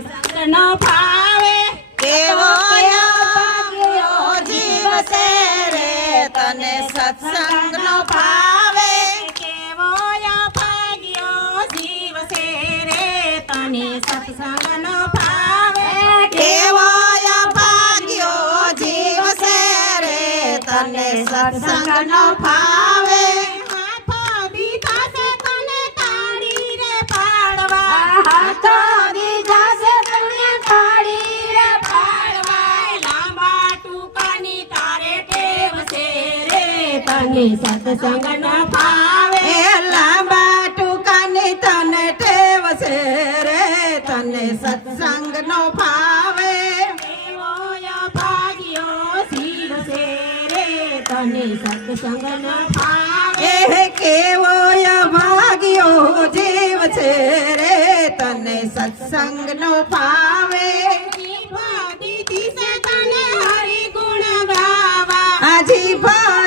સત્સંગ નો ભાવે કેવો અભાગ્યો જીવ છે રે તને સત્સંગ નો ભાવે કેવો અભાગ્યો જીવ છે રે તને સત્સંગ નો ભાવે કેવો અભાગ્યો જીવ છે રે તને સત્સંગ નો ભાવે હાથો દીધા છે તને તાળી રે પાડવા હાથો દીધા છે તને તાળી રે પાડવા લાંબા ટૂંકાની તારે ટેવ છે રે તને સત્સંગ નો ભાવે એ લાંબા ટૂંકાની તને ટેવ છે રે તને સત્સંગ નો ભાવે કેવો અભાગ્યો જીવ છે રે તને સત્સંગ નો ભાવે એ કેવો અભાગ્યો જીવ છે રે તને સત્સંગ નો ભાવે જીભ દીધી છે તને હરિ ગુણ ગાવા આજી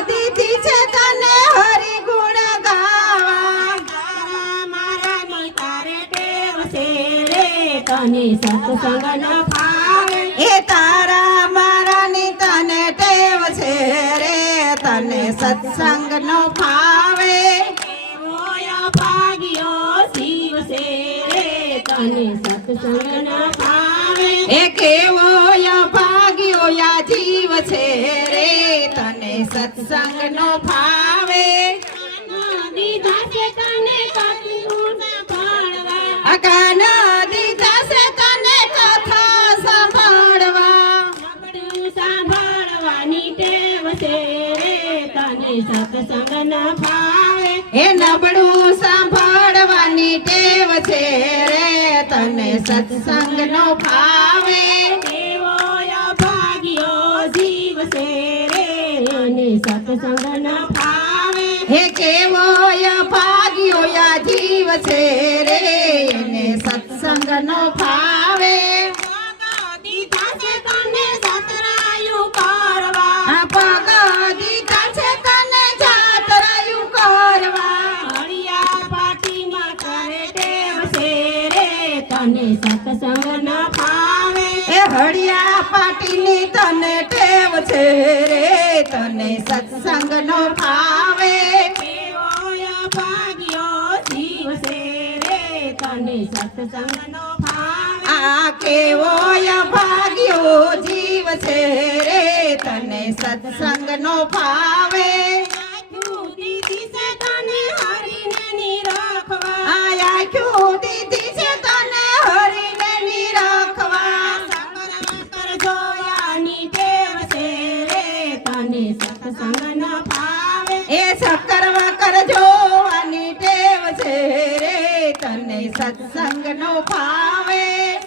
દીધી છે તને હરિ ગુણ ગાવા તારા મારાની તારે ટેવ છે રે તને સત્સંગ નો ભાવે એ તારા મારાની તને ટેવ છે રે તને સત્સંગ નો ભાવે કેવો અભાગ્યો જીવ છે રે તને સત્સંગ નો ભાવે એ કેવો અભાગ્યો યા જીવ છે રે તને સત્સંગ નો ભાવે દીધા છે તને સત્સંગ સાંભળવા અકાન દીધા છે તને કથા સાંભળવા નબળું સાંભળવાની ટેવ છે રે તને સત્સંગ નો ભાવે એ નબળું સાંભળવાની ટેવ છે રે તને સત્સંગ નો ભાવે કેવો અભાગ્યો જીવ છે રે તને સત્સંગ નો ભાવે હે કેવો અભાગ્યો યા જીવ છે રે એને સત્સંગ નો ભાવે દીધા છે તને સતરાયું કરવા આ પગ દીધા છે તને જાતરાયું કરવા હળિયા પાટીમાં કરે ટેવ છે રે તને સત્સંગ નો ભાવે એ હળિયા પાટીની તને ટેવ છે રે તને સત્સંગ નો ભાવે કેવો અભાગ્યો જીવ છે રે તને સત્સંગ નો ભાવે આ કેવો અભાગ્યો જીવ છે રે તને સત્સંગ નો ભાવે દીધી છે તને હરીને નિરખવા આયા ક્યું દીધી છે તને હરીને નિરખવા સકર જોયાની ટેવ છે રે તને સત્સંગ નો ભાવે એ શક્કર વકર જોવાની ટેવ છે રે તને સત્સંગ નો ભાવે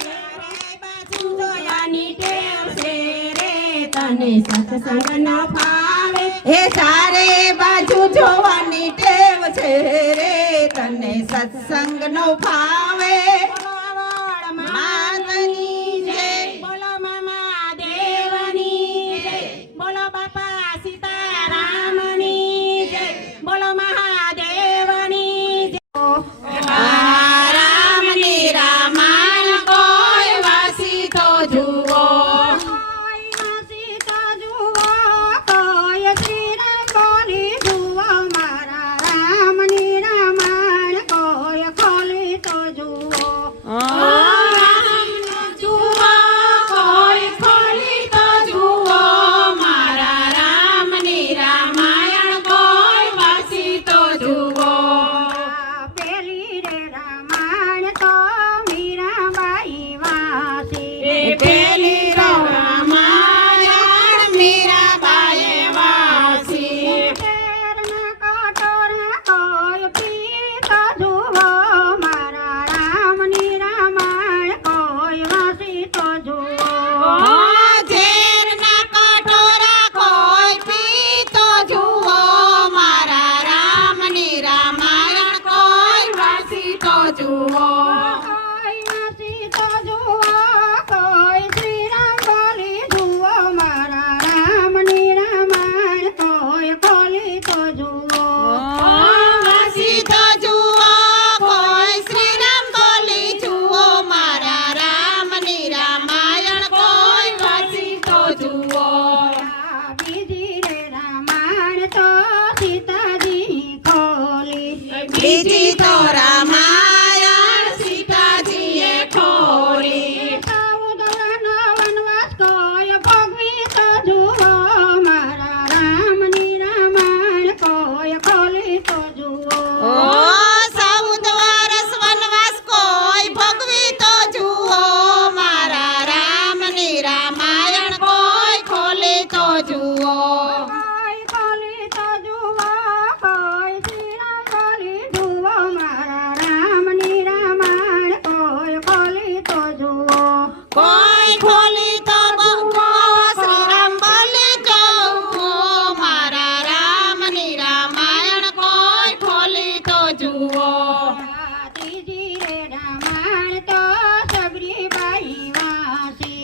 બાજુ જોયાની ટેવ છે રે તને સત્સંગ નો ભાવે એ સારે બાજુ જોવાની ટેવ છે રે તને સત્સંગ નો ભાવે માતની જય બોલો મામા દેવની જય બોલો બાપા સીતારામની જય બોલો મહાદેવની જય રામની રામાયણ કોઈ વાસી તો જુઓ મારા રામની રામાયણ કોઈ ખોલી તો જુઓ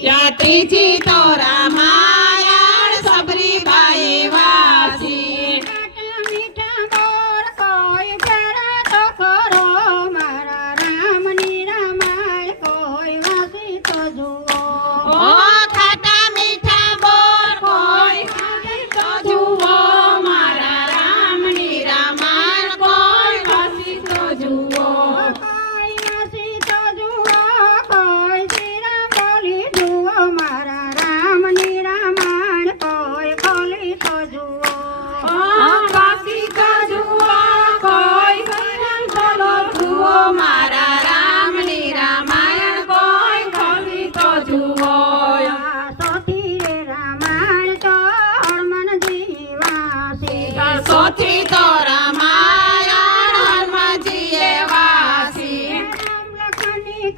યા ત્રીજી તો રામાયણ સબરીબાઈ વાસી મીઠા બોર કોઈ ફેરા તો કરો મારા રામની રામાયણ કોઈ વાસી તો જુઓ ઓ ખાટા મીઠા બોર કોઈ તો જુઓ મારા રામની રામાયણ કોઈ વાસી તો જુઓ કોઈ વાસી તો જુઓ કોઈ શ્રી રામ બોલી જુઓ મારા રામની રામાયણ કોઈ બોલી તો જુઓ વાસી તો જુઓ કોઈ શ્રીરામ બોલો જુઓ મારા રામની રામાયણ કોઈ વાસી તો જુઓ સોથી રે રામાયણ તો હનુમાનજી વાસી સોથી તો રામાયણ હનુમાનજીએ વાસી રામ લખનની